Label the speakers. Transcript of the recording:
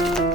Speaker 1: Thank you.